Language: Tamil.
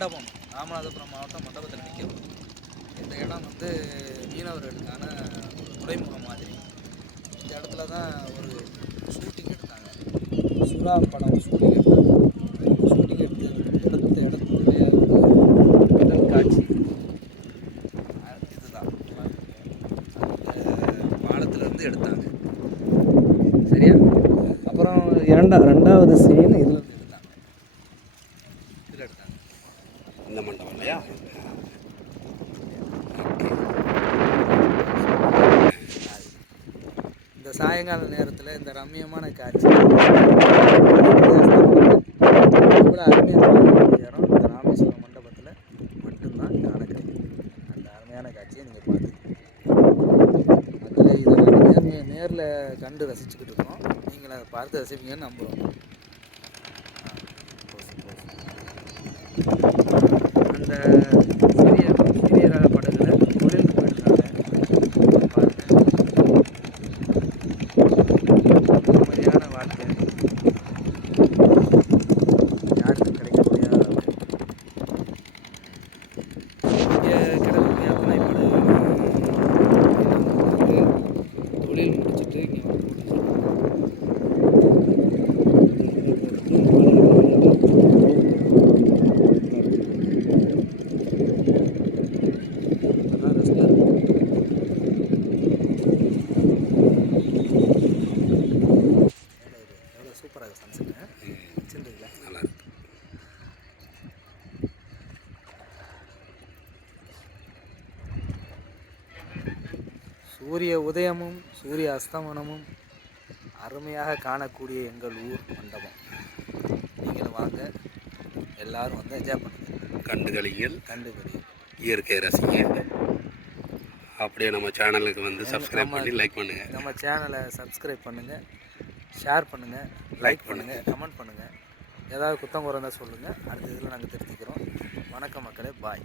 மண்டபம், ராமநாதபுரம் மாவட்டம் மண்டபத்தில் நிற்கிறோம். இந்த இடம் வந்து மீனவர்களுக்கான ஒரு துறைமுகம் மாதிரி. இந்த இடத்துல தான் ஒரு ஷூட்டிங் எடுத்தாங்க, சுறா படம் ஷூட்டிங் எடுத்தாங்க. ஷூட்டிங் எடுத்த இடத்துடைய முதல் காட்சி இதுதான். அந்த பாலத்திலேருந்து எடுத்தாங்க, சரியா? அப்புறம் ரெண்டாவது சீன் இதில் எடுத்தாங்க. இந்த மண்டபம் இல்லையா? இந்த சாயங்கால நேரத்தில் இந்த ரம்மியமான காட்சி இவ்வளோ அருமையான இடம் இந்த ராமேஸ்வரம் மண்டபத்தில் மட்டும்தான் காண கிடைக்கும். அந்த அருமையான காட்சியை நீங்கள் பார்த்து மக்களே இதை நாங்கள் நேரில் கண்டு ரசிச்சுக்கிட்டு இருக்கோம். நீங்கள் அதை பார்த்து ரசிப்பீங்கன்னு நம்புகிறோம். அந்த சிறிய ரக படகுல தொழிலுக்கு போயிருக்காங்க. நிம்மதியான வாழ்க்கை யாருக்கும் கிடைக்க முடியாத இங்கே கிடக்கக்கூடிய அத்தனை படகுகளும் தொழில் முடிச்சுட்டு இங்கே சூப்பராக சன்செட்டு வச்சுருக்கீங்களா? நல்லா இருக்கு. சூரிய உதயமும் சூரிய அஸ்தமனமும் அருமையாக காணக்கூடிய எங்கள் ஊர் மண்டபம். நீங்கள் வாங்க, எல்லாரும் வந்து என்ஜாய் பண்ணுங்கள், கண்டுகளிகள் இயற்கை கண்டுகளிகள். ரசிங்க. அப்படியே நம்ம சேனலுக்கு வந்து சப்ஸ்கிரைப் பண்ணி லைக் பண்ணுங்கள். நம்ம சேனலை சப்ஸ்கிரைப் பண்ணுங்கள், ஷேர் பண்ணுங்கள், லைக் பண்ணுங்கள், கமெண்ட் பண்ணுங்கள். ஏதாவது குத்தம் குறை இருந்தால் சொல்லுங்கள். அடுத்த இதில் நாங்கள் திருத்திக்கிறோம். வணக்கம் மக்களே, பாய்.